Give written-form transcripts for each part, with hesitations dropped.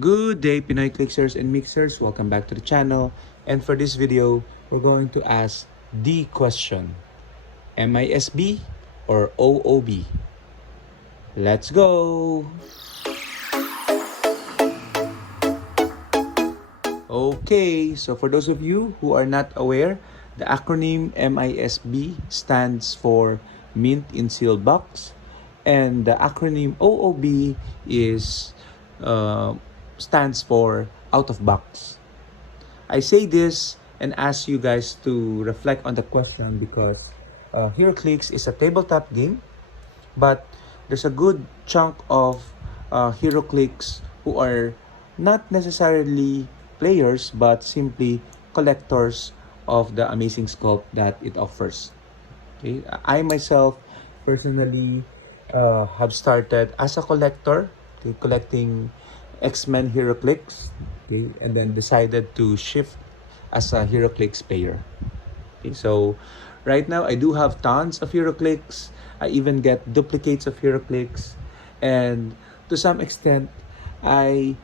Good day, Pinoy Clicksers and Mixers. Welcome back to the channel. And for this video, we're going to ask the question: MISB or OOB? Let's go! Okay, so for those of you who are not aware, the acronym MISB stands for Mint in Seal Box, and the acronym OOB is uh, stands for Out of Box. I say this and ask you guys to reflect on the question because Heroclix is a tabletop game, but there's a good chunk of Heroclix who are not necessarily players but simply collectors of the amazing sculpt that it offers. Okay, I myself personally have started as a collector, okay, collecting X-Men Heroclix, okay, and then decided to shift as a Heroclix player. Okay, so right now I do have tons of Heroclix. I even get duplicates of Heroclix, and to some extent, I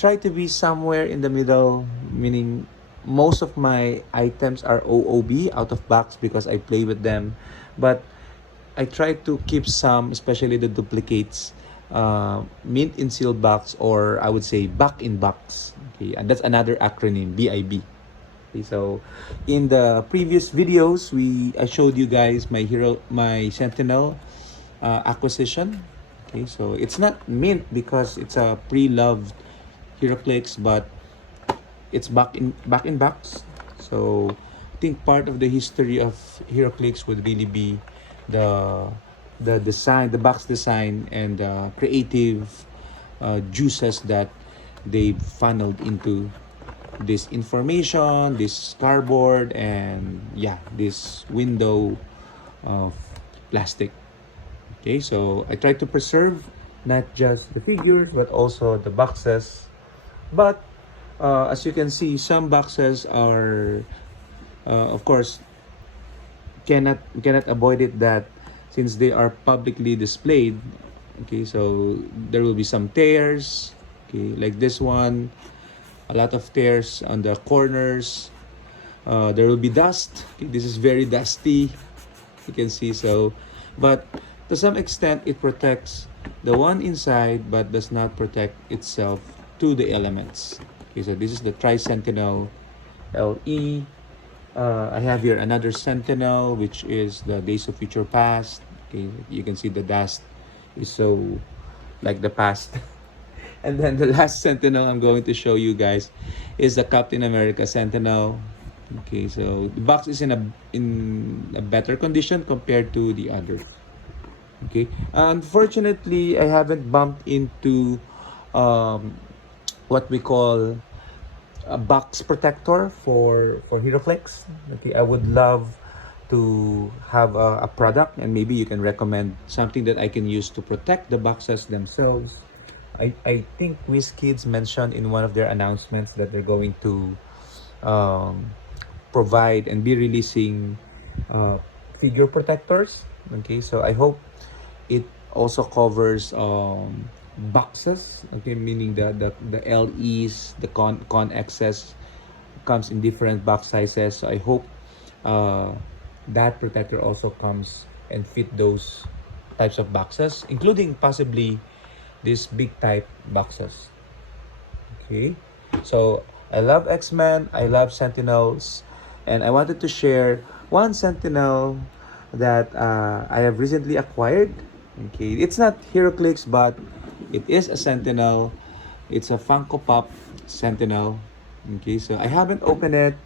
try to be somewhere in the middle, meaning most of my items are OOB, out of box, because I play with them, but I try to keep some, especially the duplicates, mint in seal box, or I would say back in box. Okay, and that's another acronym, BIB. Okay, so in the previous videos, I showed you guys my Sentinel acquisition. Okay, so it's not mint because it's a pre-loved HeroClix, but it's back in box. So I think part of the history of HeroClix would really be the the design, the box design, and creative juices that they funneled into this information, this cardboard, and yeah, this window of plastic. Okay, so I try to preserve not just the figures but also the boxes. But as you can see, some boxes are, of course, cannot avoid it that since they are publicly displayed. Okay, so there will be some tears. Okay, like this one, a lot of tears on the corners. There will be dust. Okay, this is very dusty. You can see so, but to some extent it protects the one inside, but does not protect itself to the elements. Okay, so this is the Tri-Sentinel LE. I have here another Sentinel, which is the Days of Future Past. Okay, you can see the dust is so like the past. And then the last Sentinel I'm going to show you guys is the Captain America Sentinel. Okay, so the box is in a better condition compared to the others. Okay, unfortunately, I haven't bumped into um, what we call a box protector for HeroFlex. Okay, I would love to have a product, and maybe you can recommend something that I can use to protect the boxes themselves. I think WizKids mentioned in one of their announcements that they're going to um, provide and be releasing uh, figure protectors. Okay, so I hope it also covers boxes. Okay, meaning the LEs, the con XS comes in different box sizes. So I hope uh, that protector also comes and fit those types of boxes, including possibly these big type boxes. Okay, so I love X-Men, I love Sentinels, and I wanted to share one Sentinel that I have recently acquired. Okay, it's not HeroClix, but it is a Sentinel. It's a Funko Pop Sentinel. Okay, so I haven't opened it.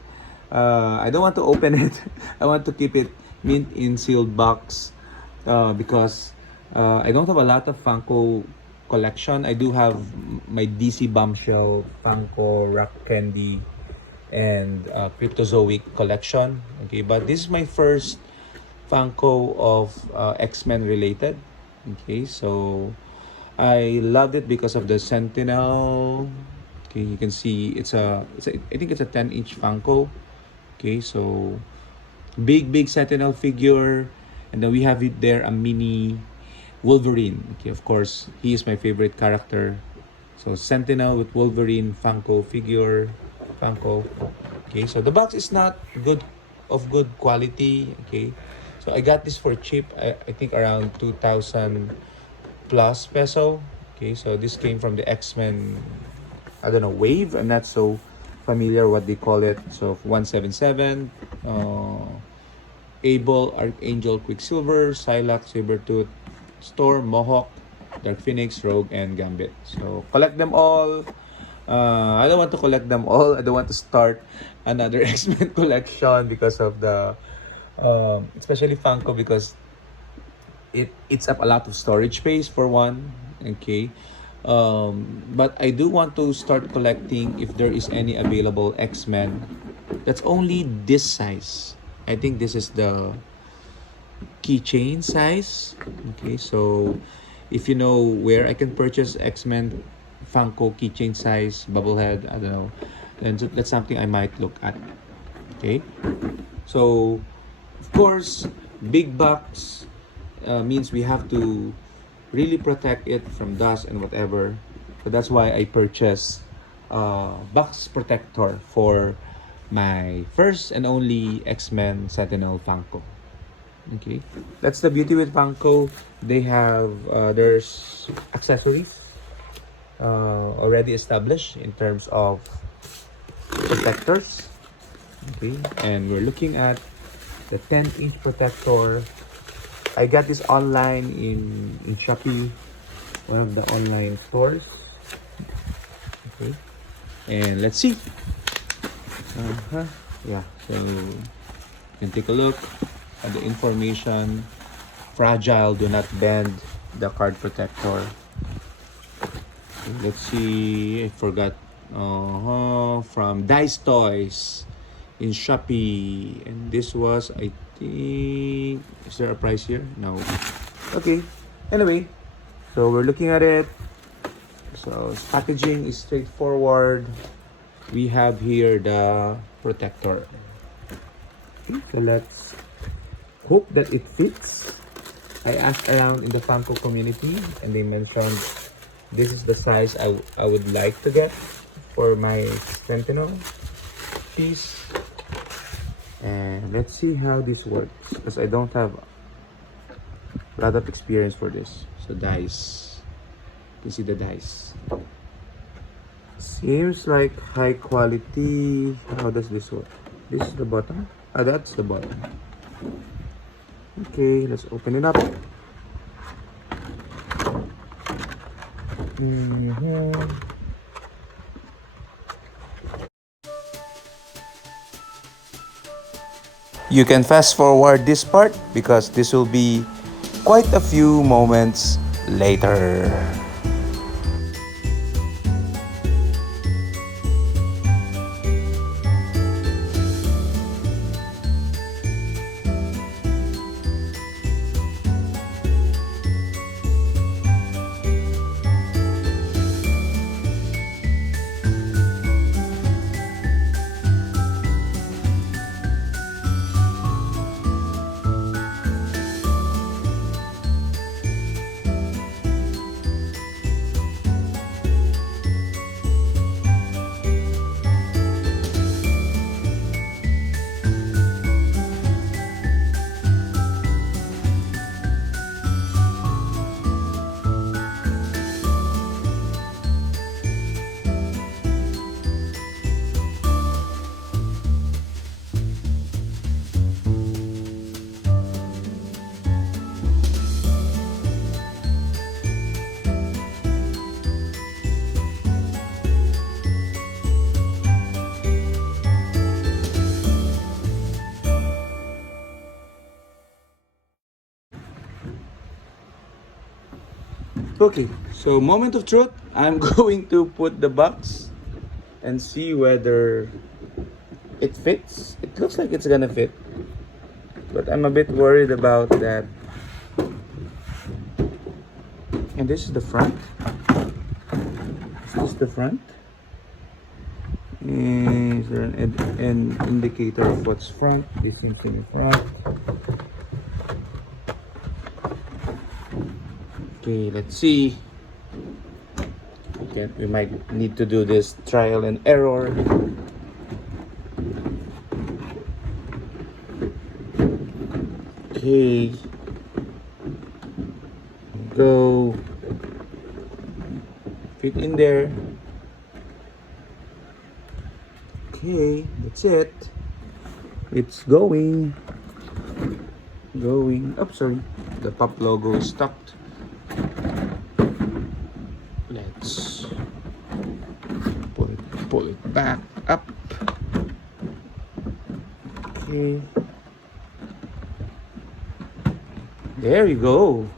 I don't want to open it. I want to keep it mint in sealed box because I don't have a lot of Funko collection. I do have my DC Bombshell, Funko, Rock Candy, and Cryptozoic collection. Okay, but this is my first Funko of X-Men related. Okay, so I loved it because of the Sentinel. Okay, you can see I think it's a 10-inch Funko. Okay, so big Sentinel figure, and then we have it there, a mini Wolverine. Okay, of course, he is my favorite character. So Sentinel with Wolverine Funko figure. Funko. Okay, so the box is not of good quality. Okay, so I got this for cheap. I think around 2,000 plus peso. Okay, so this came from the X-Men, I don't know, wave. I'm not so familiar what they call it. So 177, Able, Archangel, Quicksilver, Psylocke, Sabertooth, Storm, Mohawk, Dark Phoenix, Rogue, and Gambit. So collect them all. I don't want to collect them all. I don't want to start another X-Men collection because of the, especially Funko, because it eats up a lot of storage space for one. Okay. But I do want to start collecting if there is any available X-Men that's only this size. I think this is the keychain size. Okay, so if you know where I can purchase X-Men Funko keychain size bubblehead, I don't know, then that's something I might look at. Okay, so of course, big box means we have to really protect it from dust and whatever. So that's why I purchased box protector for my first and only X-Men Sentinel Funko. Okay, that's the beauty with Funko. They have there's accessories already established in terms of protectors. Okay, and we're looking at the 10-inch protector. I got this online in Shopee, one of the online stores. Okay, and let's see. Yeah, so you can take a look at the information. Fragile, do not bend the card protector. Okay, let's see, I forgot. From Dice Toys in Shopee, and this was, I think, is there a price here? No. Okay, anyway, so we're looking at it. So packaging is straightforward. We have here the protector. Okay, so let's hope that it fits. I asked around in the Funko community and they mentioned this is the size I would like to get for my Sentinel piece. And let's see how this works, because I don't have a lot of experience for this. So dice, you can see the dice. Seems like high quality. How does this work? This is the bottom. That's the bottom. Okay, let's open it up. You can fast forward this part because this will be quite a few moments later. Okay, so moment of truth. I'm going to put the box and see whether it fits. It looks like it's gonna fit, but I'm a bit worried about that. And this is the front. Is this the front? Is there an indicator of what's front? This seems in the front. Okay, let's see. we might need to do this trial and error. Okay, go fit in there. Okay, that's it. It's going. Oh, sorry, the pop logo is stuck. Let's pull it back up. Okay, there you go.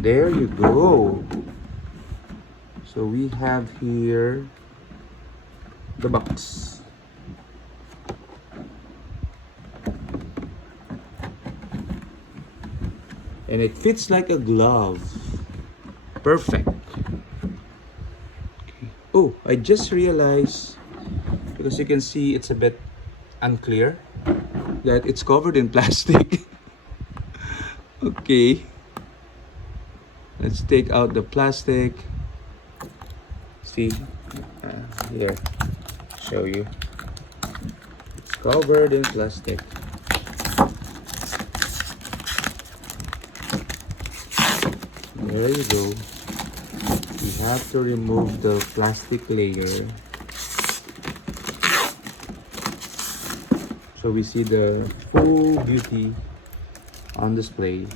There you go. So we have here the box. And it fits like a glove. Perfect. Okay. Oh, I just realized, because you can see it's a bit unclear, that it's covered in plastic. Okay. Let's take out the plastic. See, here, show you. It's covered in plastic. There you go. You have to remove the plastic layer. So we see the full beauty on display.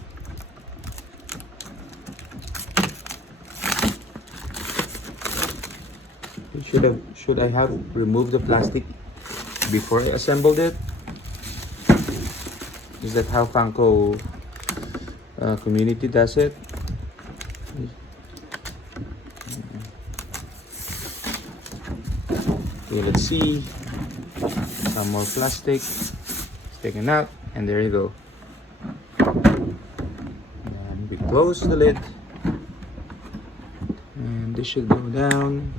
Should I have removed the plastic before I assembled it? Is that how Funko community does it? Okay, let's see. Some more plastic. It's taken out, and there you go. And we close the lid, and this should go down.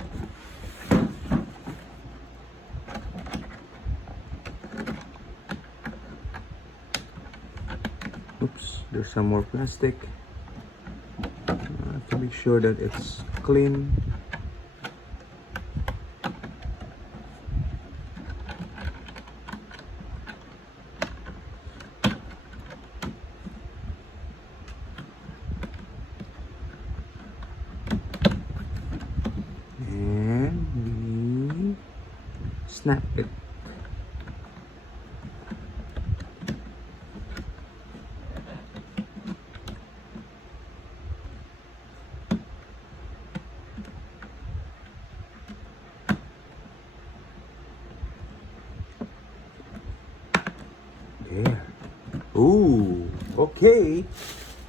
Oops, there's some more plastic. To make sure that it's clean. And we snap it. There. Ooh, okay.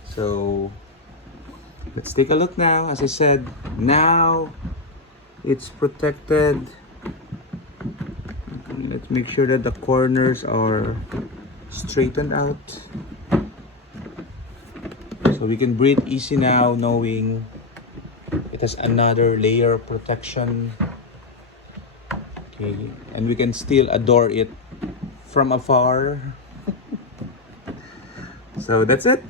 So let's take a look now. As I said, now it's protected. Let's make sure that the corners are straightened out, so we can breathe easy now, knowing it has another layer of protection. Okay, and we can still adore it from afar. So that's it.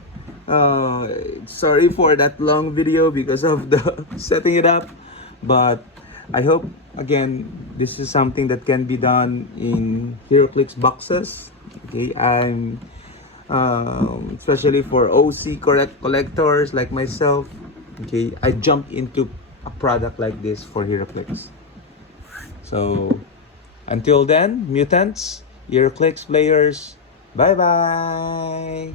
Sorry for that long video because of the setting it up, but I hope again this is something that can be done in Heroclix boxes. Okay, I'm especially for OC collectors like myself. Okay, I jumped into a product like this for Heroclix. So until then, mutants, Heroclix players, bye bye.